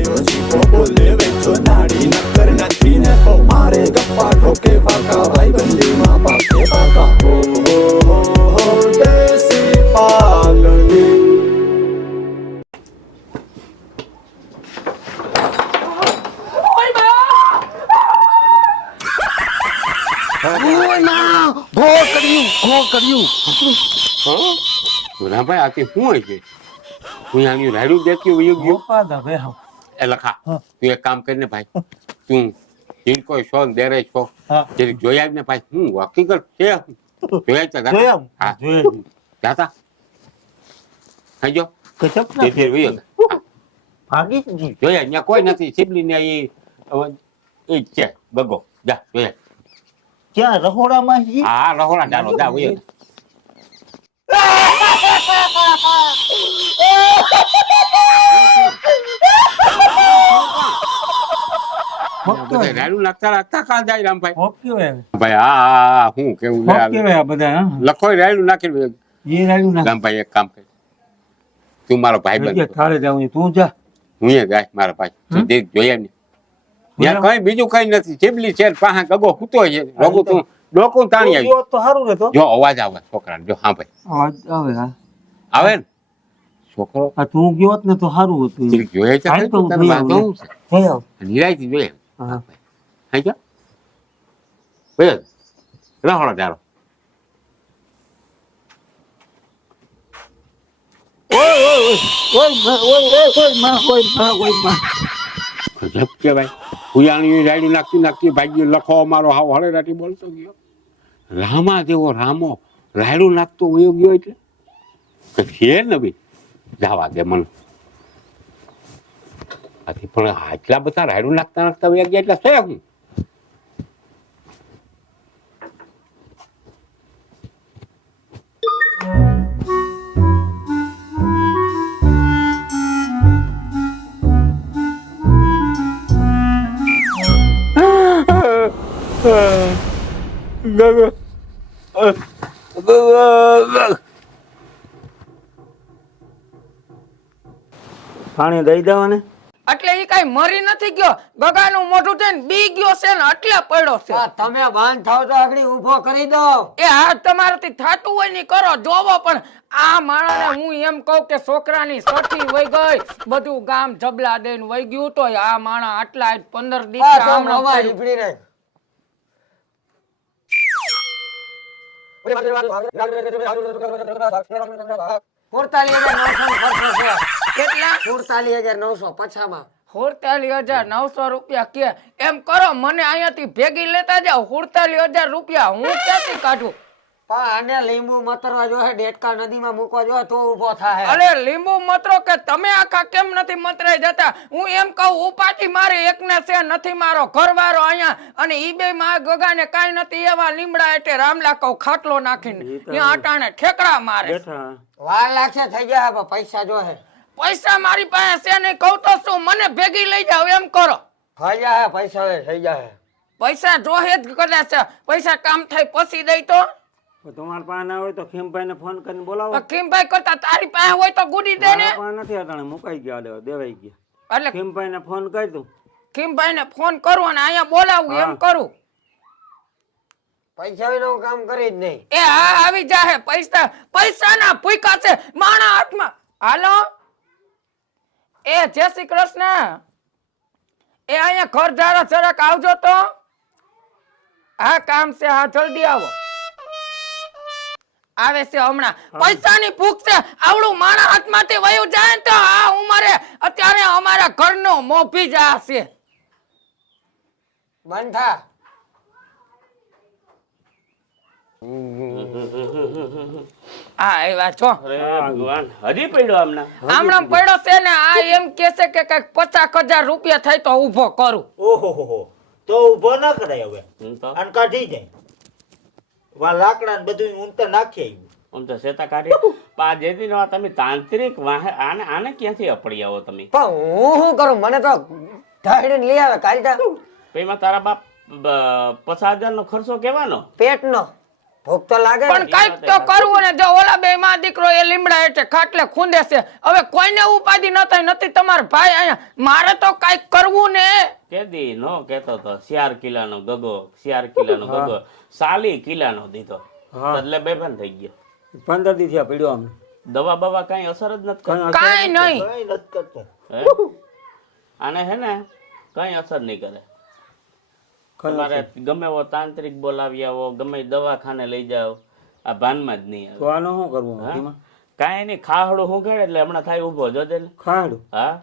ભાઈઓ જીવો બોલે વેચો નાડી નકર નથી ને તો મારે ગપ્પા ઠોકે ફાકા ભાઈ બંદીમાં પાકે પાકા હો દેશી પાઘડી ભાઈ આથી શું હોય છે હું આની રાડું દેતી હોય એ લખા તું એક કામ કરીને ભાઈ તું જીનકો છો ને દેરે છો જરી જોઈ આવ ને ભાઈ હું હકીકત છે જોયા છે હા જાતા હાજો જોયા ત્યાં કોઈ નથી સિબલી ને એ છે બગો જા જોયા ક્યાં રહોડામાં હા રહોડા ચાલો જા હોય રાડું લાગતા લાગતા કા જાય રામભાઈ ભાઈ હા હું કેવું લખો રાડું નાખી રામભાઈ એક કામ કર તું મારો ભાઈ બન તું જા હું જાય મારા ભાઈ જોયા ને ત્યાં કઈ બીજું કઈ નથી ચીબલી છે પાહા ગગો કૂતો છે રઘુ તું ડોકું તાણી આવી તો સારું ને તો જો અવાજ આવે છોકરાને જો હા ભાઈ અવાજ આવે આવે ને છોકરો તું ગયો ને તો સારું હતું જોયે છે હાલ તો તને હું વાંધો હું છે નિરાયથી જોઈએ હા હા જા ભાઈ રહોડો ચાલો ગજબ કે ભાઈ ભૂયાણી રાયડું નાખતી નાખતી ભાગ્ય લખો મારો હાવ હળે રાટી બોલતો ગયો રામા જેવો રામો રાયડું નાખતો વયો ગયો એટલે છે ને ભાઈ જવા દે મને આથી પણ આટલા બધા રાયડું નાખતા નાખતા વયા ગયા એટલે છે હું પાણી દઈ દેવાને એટલે ઈ કઈ મરી નથી ગયો ગગાનું મોઢું છે ને બી ગયો છે ને એટલે પડ્યો છે તમે બાંધ થાવ તો આગળ ઊભો કરી દો એ હા તમારાથી થાતું હોય ને કરો જોવો પણ આ માણાને હું એમ કહું કે છોકરાની સઠી વઈ ગઈ બધું ગામ જબલા દઈને વઈ ગયું તો આ માણા આટલા 15 દિવસ હમણાં નીકળી રહે કેટલા 47,900 પછામાં 47,900 રૂપિયા કે એમ કરો મને અહીંયાથી ભેગી લેતા જાઓ 47,000 રૂપિયા હું ક્યાંથી કાઢું પણ આને લીંબુ મતરવા જોઈએ ડેટકા નદીમાં મૂકવા જોઈએ તો ઊભો થાય અરે લીંબુ મતરો કે તમે આખા કેમ નથી મતરાઈ જતા હું એમ કહું ઉપાટી મારે એકને છે નથી મારો ઘરવાળો અહીંયા અને ઈ બે માં ગગાને કાઈ નથી એવા લીમડા એટલે રામલા કહું ખાટલો નાખીને ત્યાં અટાણે ઠેકડા મારે વાર લાગશે થઈ જાય પૈસા જોહે પૈસા મારી પાસે છે નહીં કહું તો શું મને ભેગી લઈ જાવ એમ કરો થઈ જાય પૈસા થઈ જાય પૈસા જોહે જ કદાચ પૈસા કામ થાય પછી દઈ તો તમારા પાસે ના હોય તો ખીમભાઈ ને ફોન કરીને બોલાવો ખીમભાઈ કરતા તારી પાસે હોય તો ગુડી દે ને નથી અટાણે મુકાઈ ગયા દેવાઈ ગયા એટલે ખીમભાઈ ને ફોન કરી દઉં ખીમભાઈ ને ફોન કરું અને અહીંયા બોલાવું એમ કરું પૈસા વિના હું કામ કરી જ નહીં એ હા આવી જાહે પૈસા ના ભૂકા છે માણા હાથમાં હાલો એ જય શ્રી કૃષ્ણ એ અહીંયા ઘર ધારા જરાક આવજો તો હા કામ છે હા જલ્દી આવો આવે છે હમણાં પૈસાની ભૂખ છે આવડું માણા હાથમાંથી વયું જાય ને તો આ ઉંમરે અત્યારે અમારા ઘરનો મોભી જ આ છે બંધ થા હા એ વાત છો ભગવાન હજી પડ્યો હમણાં પડ્યો છે ને આ એમ કે છે કે કઈક 50,000 રૂપિયા થાય તો ઉભો કરું ઓહો તો ઉભો ના કરાય હવે અને કાઢી જાય વા લાકડા ને બધું ઊંચા નાખી આવ્યું આમ તો સેતા કાઢી પા જેદી નો તમે તાંત્રિક આને ક્યાંથી અપડી આવો તમે પણ હું શું કરું મને તો ઢાળીને લઈ આવે કાલતા પેમાં તારા બાપ 50,000 નો ખર્ચો કેવાનો પેટનો ભૂખ તો લાગે ને. પણ કઈક તો કરવું ને. જો ઓલા બે માં દીકરો એ લીમડા હેઠે ખાટલે ખૂંદે છે, હવે કોઈને ઉપાધિ ન થાય. નથી તમારા ભાઈ અહીંયા, મારે તો કઈક કરવું ને. કેદી નો કેતો તો 4 કિલાનો ગગો 4 કિલાનો ગગો 40 કિલાનો દીધો એટલે બેભાન થઈ ગયો. 15 દી થયા પડ્યો આમ. દવા બવા કઈ અસર જ નથી કરતી. કાઈ નહીં. કઈ નથી કરતું. હે? આને હે ને કઈ અસર નહીં કરે. તમારે ગમે એવો તાંત્રિક બોલાવી આવો, ગમે દવાખાને લઈ જાઓ, આ ભાનમાં જ નહીં આવે. તો આનું શું કરવું એમાં? કાંઈ નહીં, ખાહડું હું ખેડે એટલે હમણાં થાય ઉભો જોજે ને. ખાડું હા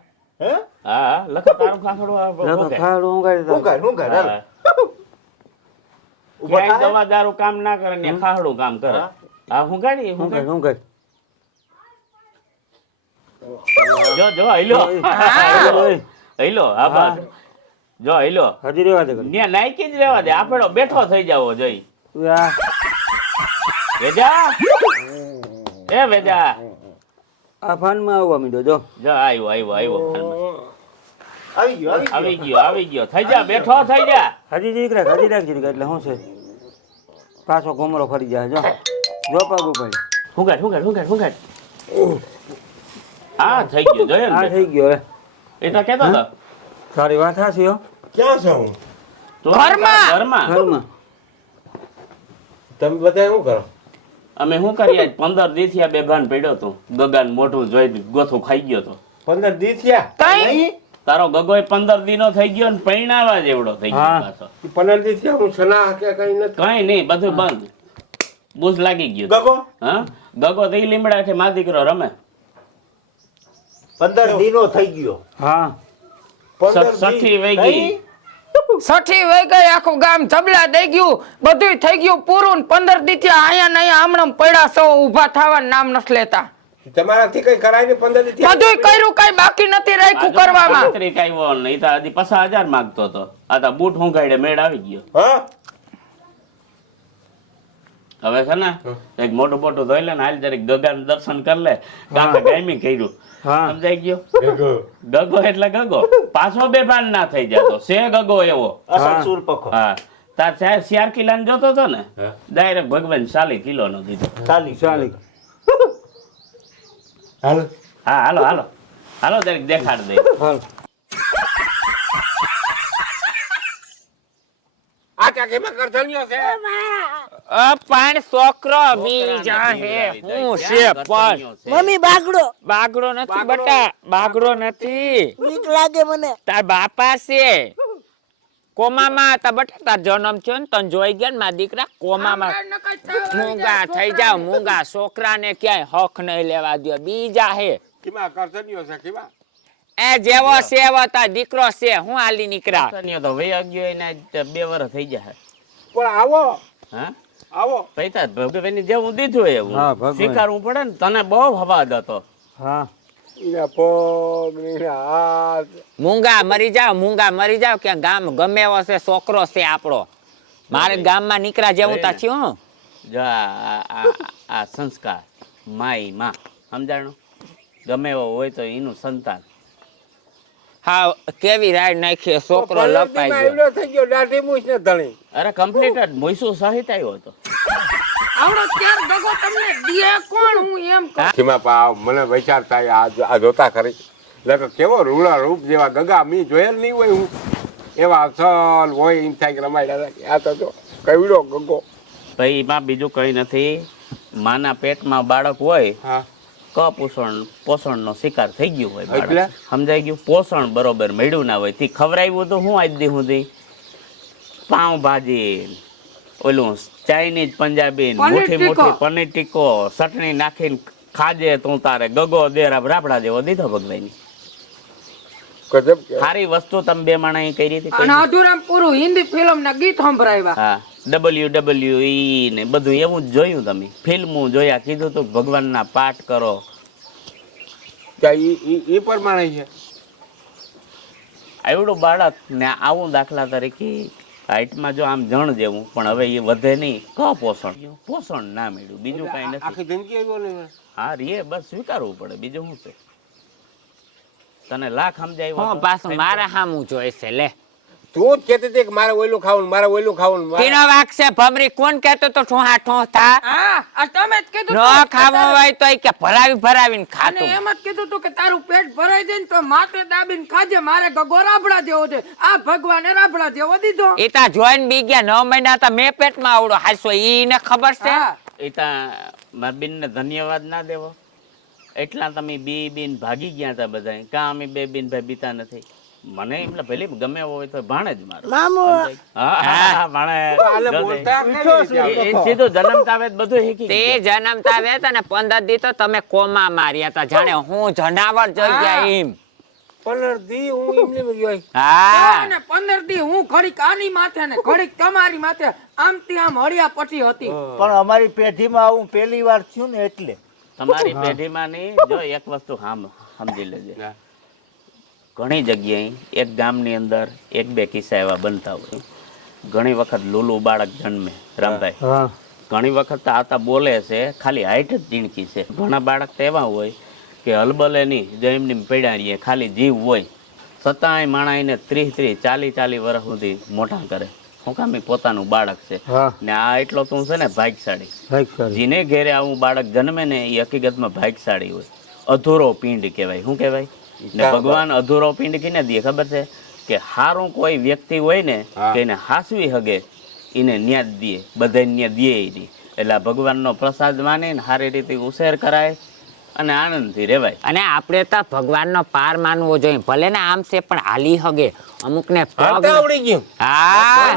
હે હા લખો તારું ખાખડું આ લખો ઉભો ખાડું હું કાઢી દઉં. હું ઘર હાલ. હા. ઊભો ક્યાંય થાય? દવા દારૂ કામ ના કરે ને ખાહડું કામ કરે. હા હું કાઢી હું કાઢી હું કાઢી જો જો હિલો હિલો હા બસ જો હિલો હજી રેવા દે કરી. ત્યાં નાઈકી જ રહેવા દે, આપણો બેઠો થઈ જાવો જોઈ. આ વેજા એ વેજા આ ફાનમાં આવવા માંડ્યો જો. જો આવ્યો આવ્યો આવ્યો આવી ગયો આવી ગયો આવી ગયો થઈ જા બેઠો થઈ જા. હજી દીકરા હજી રાખ દીકરા એટલે શું છે પાછો ઘોમરો ફરી જાય જો જો પાગું પડી. હુંગાડ હુંગાડ હુંગાડ હુંગાડ હા થઈ ગયો જોયો આ ને થઈ ગયો હવે. એ તો કેતો હતો તારી વાત હાચી હો. ક્યાં છો હું? તું ઘરમાં. ઘરમાં ઘરમાં તમે બધા શું કરો? અમે શું કરીએ 15 દી થી આ બેભાન પડ્યો તું ગગાન મોઢું જોઈ ગોથું ખાઈ ગયો તો 15 દી થયા. કઈ તારો ગગોય 15 દી નો થઈ ગયો ને પૈણાવા જેવડો થઈ ગયો હા. પાછો. 15 દી થયા હું સલાહ કે કઈ નથી. કઈ નહીં બધું બંધ બૂસ લાગી ગયું ગગો હા ગગો તો ઈ લીમડા છે મા દીકરો રમે 15 દિનો થઈ ગયો. હા 15 દી. સઠી વહી ગઈ સઠી વહી ગઈ, આખું ગામ જબલા દઈ ગયું, બધું થઈ ગયું પૂરું. 15 દી થી અહીંયા ને અહીંયા હમણાં પડ્યા છો, ઊભા થવાનું નામ નથી લેતા. તમારાથી કઈ કરાય ને 15 દી થયા. બધું કર્યું, કઈ બાકી નથી રાખ્યું કરવામાં. તાંત્રિક આવ્યો ને ઈ તો હજી 50,000 માંગતો હતો. આ તો બૂટ હુંગાડે મેળ આવી ગયો. હા હવે છે ને એક મોટું મોટું ધોઈ લે ને હાલ જરીક ગગાનું દર્શન કરી લે. કાકા ગાયમી કર્યું હા સમજાઈ ગયો. ગગો ગગો એટલે ગગો પાછો બેભાન ના થઈ જતો છે ગગો એવો. અસલ સુર પખો. હા તાર 4 કિલો જોતો હતો ને હા. ડાયરેક્ટ ભગવાન 40 કિલો નો દીધો. ચાલી ચાલી હાલ હા હાલો હાલો હાલો દરેક દેખાડ દે. હાલ આ કાકીમાં કરધણિયો છે. પણ છોકરો બીજા હે હું છે પણ મમ્મી બાગડો બાગડો નથી બટા બાગડો નથી બીક લાગે મને. તાર બાપા છે કોમામાં હતા બટા તાર જન્મ થયો ને તને જોઈ ગયા ને મારા દીકરા કોમામાં મૂંગા થઈ જાવ મૂંગા છોકરાને ક્યાંય હક નહીં લેવા દો બીજા હે કીમાં કરધણિયો છે કીમાં. એ જેવો છે એવો તાર દીકરો છે હું હાલી નીકળ્યા તનિયો તો વહી ગયો એને 2 વર્ષ થઈ જાય. પણ આવો હા આવો. પૈસા ભગવાનની જેવું દીધું હા, એવું ભગવાન. સ્વીકારવું પડે ને. તને બહુ હવાદ હતો. હા એના પગ ને એના હાથ. મૂંગા મરી જાવ ક્યાં ગામ ગમે એવો છે છોકરો છે આપણો મારે ગામમાં નીકળ્યા જેવું તા થયું જો આ સંસ્કાર માઈ માં સમજાણું ગમે એવો હોય તો એનું સંતાન. હા કેવી રાડ નાખી છોકરો લપાઈ ગયો આવડો થઈ ગયો દાઢી મૂછ ને ધણી. અરે કમ્પ્લીટ જ મોઈસુ સહિત આવ્યો હતો. આવડો ત્યાર ગગો તમને દે કોણ? હું એમ કહું. કીમાં પાવ મને વિચાર થાય આ જોતા ખરી લગો કેવો રૂડા રૂપ જેવા ગગા મી જોયેલ નહીં હોય હું એવા અસલ હોય એમ થાય કે રમાડ્યા રાખે. આ તો જો કઈડો ગગો. ભાઈ એમાં બીજું કઈ નથી. માના પેટમાં બાળક હોય હા પોષણનો શિકાર થઈ ગયું હોય બાળક. એટલે? સમજાઈ ગયું. પોષણ બરોબર મળ્યું ના હોય થી ખવડાવ્યું તો હું આજ દી સુધી પાઉંભાજી ઓલું ચાઇનીઝ પંજાબી પનીર મોટી ટીકો. મોટી પનીર ટીકો ચટણી નાખીને ખાજે તું તારે ગગો દેરા રાપડા જેવો દીધો ભગવાન. ગજબ કે. સારી વસ્તુ તમે બે માણા કરી હતી અને અધૂરામ પૂરું હિન્દી ફિલ્મ ના ગીત સંભળાવ્યા. હા WWE ને બધું એવું જ જોયું તમે ફિલ્મો જોયા કીધું તું ભગવાનના પાઠ કરો. ઈ પ્રમાણે છે. આવડું બાળક ને આવું દાખલા તરીકે હાઈટમાં જો આમ જણ જેવું પણ હવે એ વધે નહીં પોષણ ના મળ્યું બીજું કઈ નથી. આખી જિંદગી આવ્યો ને હા રે બસ સ્વીકારવું પડે બીજું શું છે. તને લાખ સમજાય હું પાછું મારા હામું જોઈ છે લે તું જ કહેતી હતી કે મારે ઓયલું ખાવું મારે ઓયલું ખાવું કેનો વાક છે ભમરી? કોણ કહેતો તો ઠોહા ઠોહ થા? હા આ તમે જ કીધું ન ખાવું હોય તો કે ભરાવીને અને ખાતું. એમ જ કીધું તું કે તારું પેટ ભરાઈ જાય ને તો માથે દાબીને ખાજે. મારે ગગો રાબડા જેવો છે, આ ભગવાને રાબડા જેવો દીધો. એ તા જોઈન બી ગયા 9 મહિના તા મેં પેટમાં આવડો હાસો ઈને ખબર છે. હા. એ ત્યાં મારા બેનને ધન્યવાદ ના દેવો. એટલા તમે બીન ભાગી ગયા હતા બધા. કાં અમે બે બેન ભાઈ બીતા નથી. મને એટલે ભલે ગમે હોય તો ભાણે જ મારો. મામો હા ભાણે સીધું જન્મતા વેત બધું શીખી તે જન્મતા વેત અને 15 દી તો તમે કોમા માર્યા તા, જાણે હું જનાવર જોઈ ગયા એમ. 15 દી હું એમને ગયો. હા અને 15 દી હું ઘડીક આની માથે ને ઘડીક તમારી માથે આમથી આમ હળિયા પટી હતી. પણ અમારી પેઢીમાં આવું પહેલી વાર થયું ને એટલે તમારી પેઢીમાં નહીં. જો એક વસ્તુ સમજી લેજે, ઘણી જગ્યાએ એક ગામની અંદર એક બે કિસ્સા એવા બનતા હોય. ઘણી વખત લુલું બાળક જન્મે રામભાઈ, ઘણી વખત આતા બોલે છે, ખાલી હાઈટ જ ઝીણકી છે. ઘણા બાળક તો એવા હોય કે હલબલે નહીં, જો એમની પડ્યા રહીએ, ખાલી જીવ હોય છતાંય માણા એને 30-40 વર્ષ સુધી મોટા કરે. હું કામ પોતાનું બાળક છે ને આ એટલો તું છે ને ભાગ્યશાળી. જેને ઘેરે આવું બાળક જન્મે ને એ હકીકતમાં ભાગ્યશાળી હોય. અધૂરો પિંડ કહેવાય. શું કહેવાય? ને ભગવાન અધૂરો પિંડ કીને દે ખબર છે? કે હારું કોઈ વ્યક્તિ હોય ને કે એને હાસવી હગે એને ન્યા જ દે, બધાને ન્યા દે નહીં. એટલે ભગવાનનો પ્રસાદ માને ને સારી રીતે ઉછેર કરાય અને આનંદથી રહેવાય. અને આપણે તો ભગવાનનો પાર માનવો જોઈએ. ભલે ને આમ છે પણ હાલી હગે. અમુક ને પગ આવડી ગયું. હા.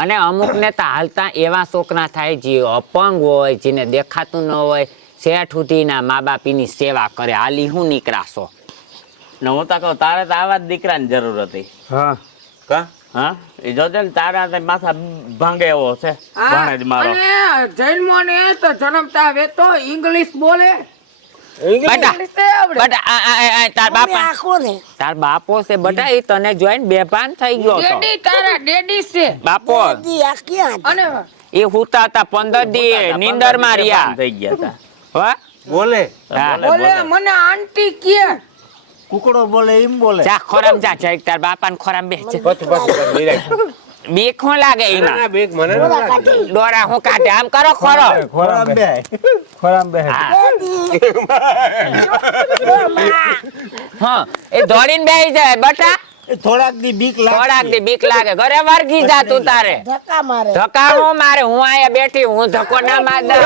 અને અમુક ને તો હાલતા એવા છોકરા થાય જે અપંગ હોય, જેને દેખાતું ન હોય, શેઠ ઉઠીના મા બાપીની સેવા કરે. હાલી હું નીકળાશો ને હું તો કહું તારે તો આવા જ દીકરાની જરૂર હતી. હા એ જોજે ને તારા માથા ભાંગે એવો છે ભાણેજ મારો. અને જન્મો ને તો જન્મતા વે તો ઇંગ્લિશ બોલે. તાર બાપો છે બટા, એ તને જોઈને બેભાન થઈ ગયો હતો. ડેડી તારા ડેડી છે બાપો અને એ હુતા હતા 15 દી નીંદર માં રહ્યા થઈ ગયા હતા. હા બોલે બોલે મને આંટી કે કુકડો બોલે એમ બોલે. જા ખોરામ જા જઈ તાર બાપા ને ખોરામ બેસ. બીક હું લાગે એમાં? બેગ મને ન લાગે. ડોરા હું કાઢે આમ કરો ખોરો. ખોરામ બે હા એ દોડીને બેસી જાય બટા. થોડાક દી બીક થોડાક દી બીક લાગે. ઘરે વર્ગી જા તું તારે. ધક્કા મારે ધક્કા હું મારે? હું આયા બેઠી, હું ધક્કો ના માર દઉં.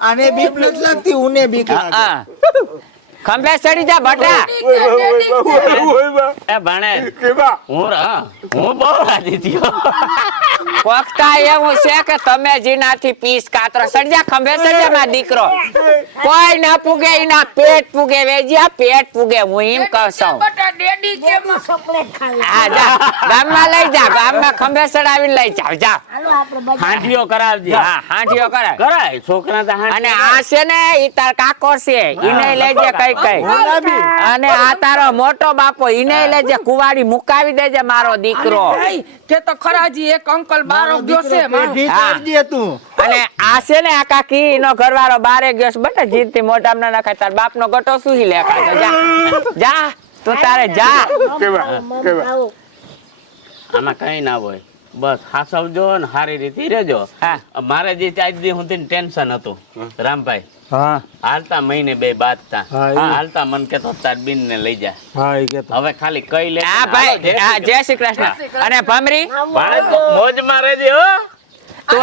આને બીક નથી લાગતી, ઉને બીક લાગે. ખંભે ચડી જા બટા. એ ભાણે હું બહુ રાજી થયો. વખતા એવું છે કે તમે જીનાથી પીસ કાતરો. સડી જા ખંભે ચડી જા મારો દીકરો. કોઈ ન પૂગે એના પેટ પૂગે. વેજ્યા પેટ પૂગે. હું એમ કહું છું. બટા ડેડી કે ચોકલેટ ખાવી. હા જા ગામમાં લઈ જા. ગામમાં ખંભે ચડાવીને લઈ જાવ. જા હાલો આપણે બજાર હાંઠીઓ કરાવજે. હા હાંઠીઓ કરાય. કરાય છોકરા તો અને આ છે ને ઈ તાર કાકો છે, ઈને લેજે કઈ અને આ તારો મોટો બાપો, ઈને લેજે કુવાડી મુકાવી દેજે મારો દીકરો. કે તો ખરાજી એક અંકલ બારો ગયો છે પેઢી કરજે તું. અને આ છે ને આ કાકી નો ઘરવાળો બારે ગયો છે બટા. જીતથી મોટા ના નખાય. તાર બાપ નો ગટો સુહી લેખાય. જા જા તું તારે જા. આવો. આમાં કઈ ના હોય. બસ હાસવજો ને સારી રીતે રહેજો. મારે જે આજથી હું ટેન્શન હતું રામભાઈ, હાલતા મહિને બે બાદતા હાલતા મન કેતો તાર બીન ને લઈ જા. હવે ખાલી કઈ લે. હા ભાઈ જય શ્રી કૃષ્ણ. અને ભમરી મોજ માં રહેજે હો. તો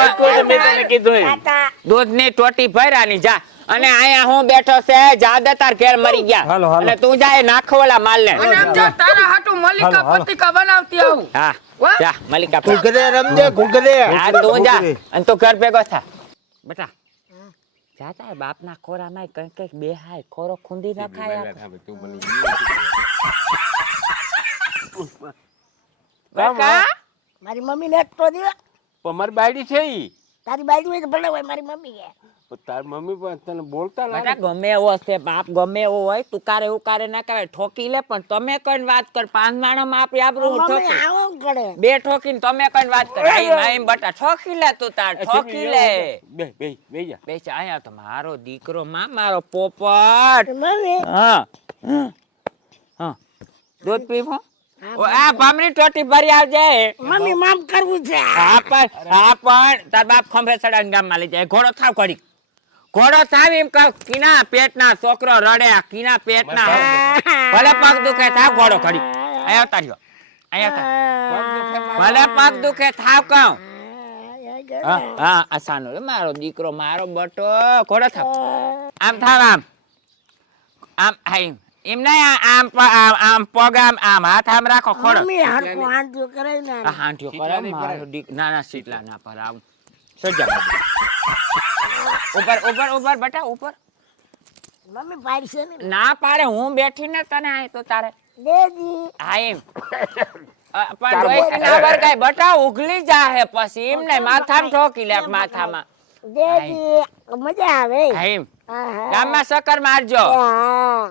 મેં તને કીધું દૂધ ની ટોટી ભરાની જા. અને અહીંયા હું બેઠો છે, જાદે તાર ઘેર મરી ગયા. અને તું જાય નાખવાલા માલ ને. અને આમ જો તારા હાટુ મલિકા પતિકા બનાવતી આવું. હા જા મલિકા ઘુઘરે રમજે ઘુઘરે. હા તું જા અને તું ઘર ભેગો થા બેટા. જાતા બાપ ના ખોરામાં કઈ કઈ બેહાય. ખોરો ખૂંદી નખાય. મારી મમ્મી ને તો દે. મારી બાયડી છે ઈ. તારી બાજુ હોય તો ભલે હોય, મારી મમ્મી છે. તાર મમ્મી પણ તને બોલતા લાગે. બેટા ગમે એવો છે બાપ, ગમે એવો હોય તું કારે ઉકારે ના કહેવાય. ઠોકી લે પણ તમે કઈ વાત કર. 5 માણસમાં આપી આબરૂ મમ્મી ઠોકી. આવું પડે. બે ઠોકીને તમે કઈ વાત કર. આઈ બટા ઠોકી લે તું તાર. ઠોકી લે. બે જા. બે આયા તો મારો દીકરો માં મારો પોપટ. મમ્મી હા હા દૂધ પીવું ઓ આ ભામરી ટોટી ભરી આવજે મમ્મી માફ કરવું છે હા પણ તાર બાપ ખંભે ચડાવીને ગામમાં લઈ જાય ઘોડો થાવ કરી ઘોડો થાવ એમ કહું કીના પેટના છોકરો રડે કીના પેટના ભલે પગ દુખે થાવ ઘોડો કરી અહીંયા તાર્યો અહીંયા ભલે પગ દુખે થાવ કહું હા આ સાનો રે મારો દીકરો મારો બટો ઘોડો થાવ આમ થાવ આમ હાઈ એમ નહીં આમ પગ આમ હાથ આમ રાખો ખોડો મમ્મી હરકો હાંધ્યો કરાય ને આ હાંઠ્યો કરે મારો દીક ના સીટલા ના પર આવું સજા ઉપર બેટા ઉપર મમ્મી પાડશે ને ના પાડે હું બેઠી ને તને આય તો તારે દેજી હા એમ પણ રોઈ ના બર કાઈ બટા ઉગલી જાહે પછી એમ નહીં માથામાં ઠોકી લે માથામાં દેજી મજા આવે હા એમ હા ગામમાં સકર મારજો હા